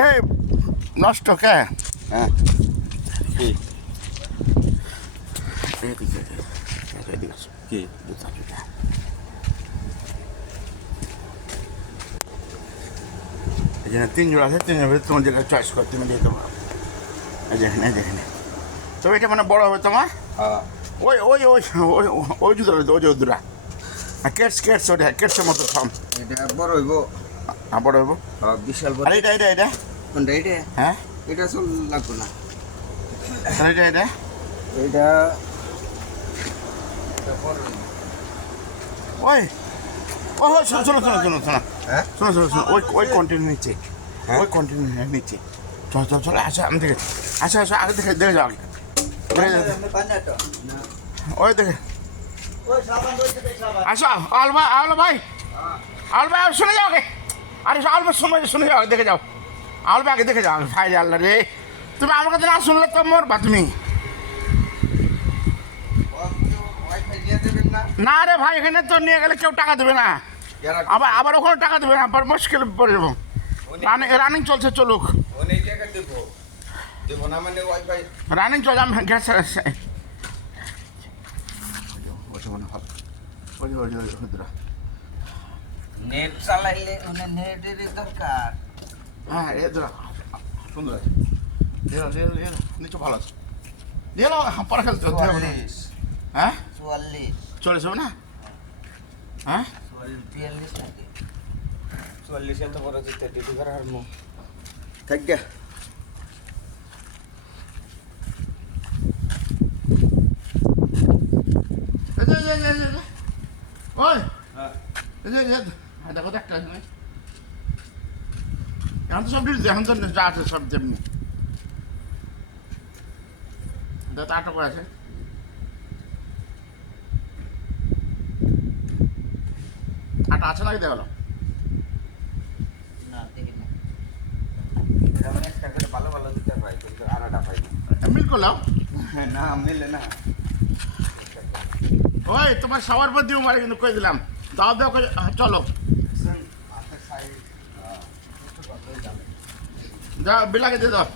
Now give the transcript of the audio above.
এই নষ্ট কে? হ্যাঁ কি কি এখানে 3 জোড়া আছে, 3 জোড়ার ভিতরে তোমার যেটা চয়েস করো তুমি দিয়ে দেবো। এই যেখানে তবে এটা মানে বড় হবে তোমার। ওই ওই ওই ওই ওই জুতোটা ওই জুতোটা কেটস ওটা কেটসের মতো কম। এটা বড় হইব। বড় হইব। বিশাল বড়। আর এটা কোনটা এটা? হ্যাঁ এটা চল লাগবে না। আর এটা এটা ওই ও শোনো হ্যাঁ শোনো ওই কন্টিনিউ নিচ্ছে, ওই কন্টিনিউ নিচ্ছে। চল আসো আমি দেখে আসো আগে দেখে যাও আগে ওই দেখে আসো আল ভাই শুনে যাও আগে। আরে আলবা শুনে যাও দেখে যাও। আলবা আগে দেখে যাও। ভাই আল্লাহ রে, তুমি আমার কথা না শুনলে তো মরবা তুমি। না রে ভাই, এখানে তো নিয়ে গেলে কেউ টাকা দেবে না। আবার ওখানে টাকা দেবে না, আবার মুশকিল পড়ে যাবো। রানিং চলছে, চলুক রানিং চলছে। আমি গ্যাস নেট চালাইলে মানে নেটের দরকার। হ্যাঁ এ ধরো সুন্দর আছে। নিচে ভালো আছে। দিয়ে পরে খেলতে হ্যাঁ 44 চলে যাবে না। হ্যাঁ 42 নাকি 44 এত বড় দিতে দিদি করে হারমু থাক গে। ওই দেখো একটা এখন তো সব এখন তো যা আছে সব তেমনি। আটক করে আছে। আটা আছে নাকি দেখালো? না দেখি না। এরকম একটা করে ভালো ভালো দিতে পাই কিন্তু আলাদা পাই না। মিল করলাম না মিলে না। ওই তোমার সবার পর দিও মারে কিন্তু কই দিলাম। দাও চলো যা বিলাকে দিয়ে দাও।